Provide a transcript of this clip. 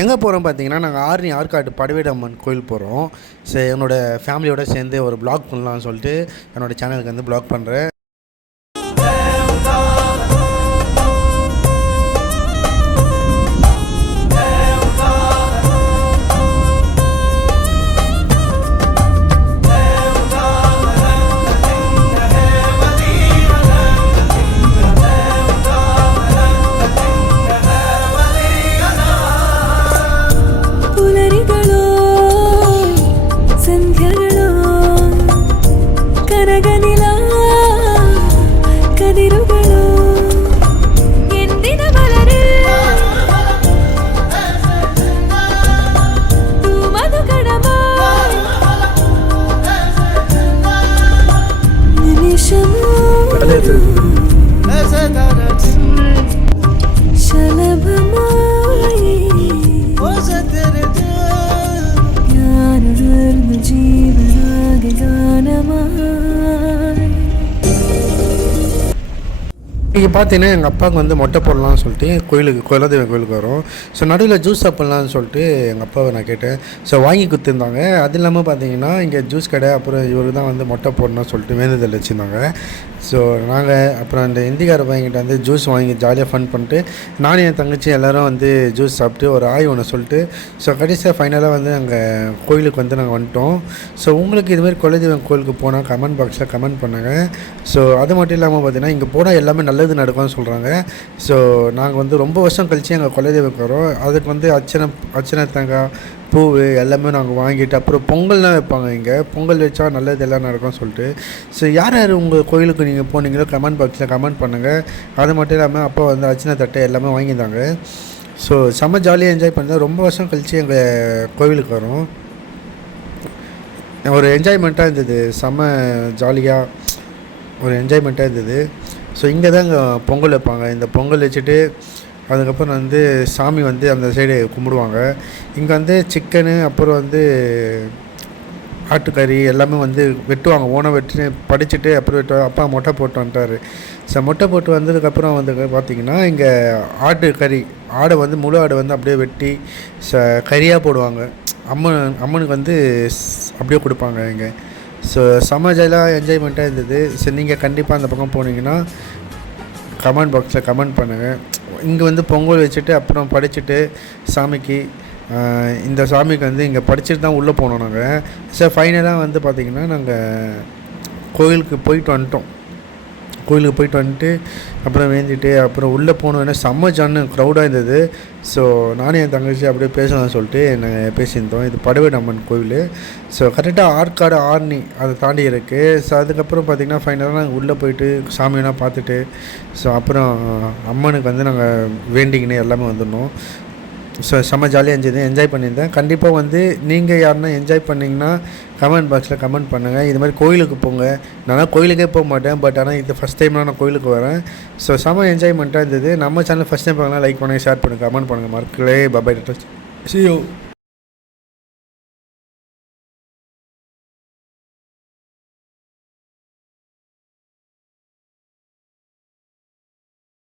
எங்கே போகிறோம் பார்த்தீங்கன்னா நாங்கள் ஆர்னி ஆற்காட்டு படவேடம்மன் கோயில் போகிறோம். சரி என்னோடய ஃபேமிலியோடு சேர்ந்து ஒரு ப்ளாக் பண்ணலாம்னு சொல்லிட்டு என்னோடய சேனலுக்கு வந்து ப்ளாக் பண்ணுறேன் ಕನಗನಿಲ இங்கே பார்த்தீங்கன்னா எங்கள் அப்பாவுக்கு வந்து மொட்டை போடலாம்னு சொல்லிட்டு கோயிலுக்கு குலதெய்வம் கோயிலுக்கு வரும். ஸோ நடுவில் ஜூஸ் சாப்பிட்லான்னு சொல்லிட்டு எங்கள் அப்பாவை நான் கேட்டேன். ஸோ வாங்கி கொடுத்துருந்தாங்க. அது இல்லாமல் பார்த்தீங்கன்னா இங்கே ஜூஸ் கடை அப்புறம் இவரு தான் வந்து மொட்டை போடணும்னு சொல்லிட்டு வேண்டுதல் வச்சுருந்தாங்க. ஸோ நாங்கள் அப்புறம் அந்த இந்திக்கார பையன்கிட்ட வந்து ஜூஸ் வாங்கி ஜாலியாக ஃபன் பண்ணிட்டு நானும் என் தங்கச்சி எல்லோரும் வந்து ஜூஸ் சாப்பிட்டு ஒரு ஆய் ஒன்று சொல்லிட்டு ஸோ கடைசியாக ஃபைனலாக வந்து நாங்கள் கோயிலுக்கு வந்து நாங்கள் வந்துட்டோம். ஸோ உங்களுக்கு இதுமாதிரி குலதெய்வம் கோயிலுக்கு போனால் கமெண்ட் பாக்ஸில் கமெண்ட் பண்ணுங்கள் ஸோ அது மட்டும் இல்லாமல் பார்த்தீங்கன்னா இங்கே போனால் எல்லாமே நல்ல நல்லது நடக்கும்னு சொல்கிறாங்க ஸோ நாங்கள் வந்து ரொம்ப வருஷம் கழித்து எங்கள் குலதெய்வம் வரோம் அதுக்கு வந்து அச்சனை அச்சனை தேங்காய் பூ எல்லாமே நாங்கள் வாங்கிட்டு அப்புறம் பொங்கல்லாம் வைப்பாங்க இங்கே. பொங்கல் வச்சா நல்லது எல்லாம் நடக்கும்னு சொல்லிட்டு. ஸோ யார் யார் உங்கள் கோயிலுக்கு நீங்கள் போனீங்களோ கமெண்ட் பாக்ஸில் கமெண்ட் பண்ணுங்கள் அது மட்டும் இல்லாமல் அப்பா வந்து அர்ச்சனை தட்டை எல்லாமே வாங்கியிருந்தாங்க. ஸோ செம்ம ஜாலியாக என்ஜாய் பண்ணால் ரொம்ப வருஷம் கழித்து எங்கள் கோவிலுக்கு வரோம். ஒரு என்ஜாய்மெண்ட்டாக இருந்தது. செம்ம ஜாலியாக ஒரு என்ஜாய்மெண்ட்டாக இருந்தது. ஸோ இங்கே தான் இங்கே பொங்கல் வைப்பாங்க. இந்த பொங்கல் வச்சுட்டு அதுக்கப்புறம் வந்து சாமி வந்து அந்த சைடு கும்பிடுவாங்க. இங்கே வந்து சிக்கனு அப்புறம் வந்து ஆட்டுக்கறி எல்லாமே வந்து வெட்டுவாங்க. ஓனை வெட்டு படிச்சுட்டு அப்புறம் வெட்டுவாங்க. அப்பா மொட்டை போட்டு வந்துட்டார். ஸோ மொட்டை போட்டு வந்ததுக்கப்புறம் வந்து பார்த்திங்கன்னா இங்கே ஆட்டு கறி ஆடை வந்து முழு ஆடை வந்து அப்படியே வெட்டி ச கறியாக போடுவாங்க. அம்மன் அம்மனுக்கு வந்து அப்படியே கொடுப்பாங்க இங்கே. ஸோ செம்ம ஜாலியாக என்ஜாய்மெண்ட்டாக இருந்தது. ஸோ நீங்கள் கண்டிப்பாக அந்த பக்கம் போனீங்கன்னா கமெண்ட் பாக்ஸில் கமெண்ட் பண்ணுங்கள் இங்கே வந்து பொங்கல் வச்சுட்டு அப்புறம் படிச்சுட்டு சாமிக்கு இந்த சாமிக்கு வந்து இங்கே படிச்சுட்டு தான் உள்ளே போனோம் நாங்கள் ஸோ ஃபைனலாக வந்து பார்த்திங்கன்னா நாங்கள் கோயிலுக்கு போயிட்டு வந்துட்டோம். கோயிலுக்கு போயிட்டு வந்துட்டு அப்புறம் வேந்திட்டு அப்புறம் உள்ளே போனோடனே செம்ம ஜான்னு க்ரௌடாக இருந்தது. ஸோ நானும் என் தங்கச்சி அப்படியே பேசலாம்னு சொல்லிட்டு நாங்கள் பேசியிருந்தோம். இது படவேடு அம்மன் கோவில் ஸோ கரெக்டாக ஆற்காடு ஆர்னி அதை தாண்டி இருக்குது ஸோ அதுக்கப்புறம் பார்த்திங்கன்னா ஃபைனலாக நாங்கள் உள்ளே போயிட்டு சாமியெல்லாம் பார்த்துட்டு ஸோ அப்புறம் அம்மனுக்கு வந்து நாங்கள் வேண்டிக்கின்னு எல்லாமே வந்துடணும். ஸோ செம்ம ஜாலியாக இருந்தது. என்ஜாய் பண்ணியிருந்தேன். கண்டிப்பாக வந்து நீங்கள் யாருன்னா என்ஜாய் பண்ணிங்கன்னா கமெண்ட் பாக்ஸில் கமெண்ட் பண்ணுங்கள் இது மாதிரி கோயிலுக்கு போங்க. நான் கோயிலுக்கே போக மாட்டேன். பட் ஆனால் இது ஃபஸ்ட் டைம் நான் கோயிலுக்கு வரேன். ஸோ செம்ம என்ஜாய்மெண்ட்டாக இருந்தது. நம்ம சேனல் ஃபஸ்ட் டைம் பார்க்கலாம் லைக் பண்ணுங்கள் ஷேர் பண்ணுங்கள் கமெண்ட் பண்ணுங்கள் மறக்கலே பபாய் சி யூ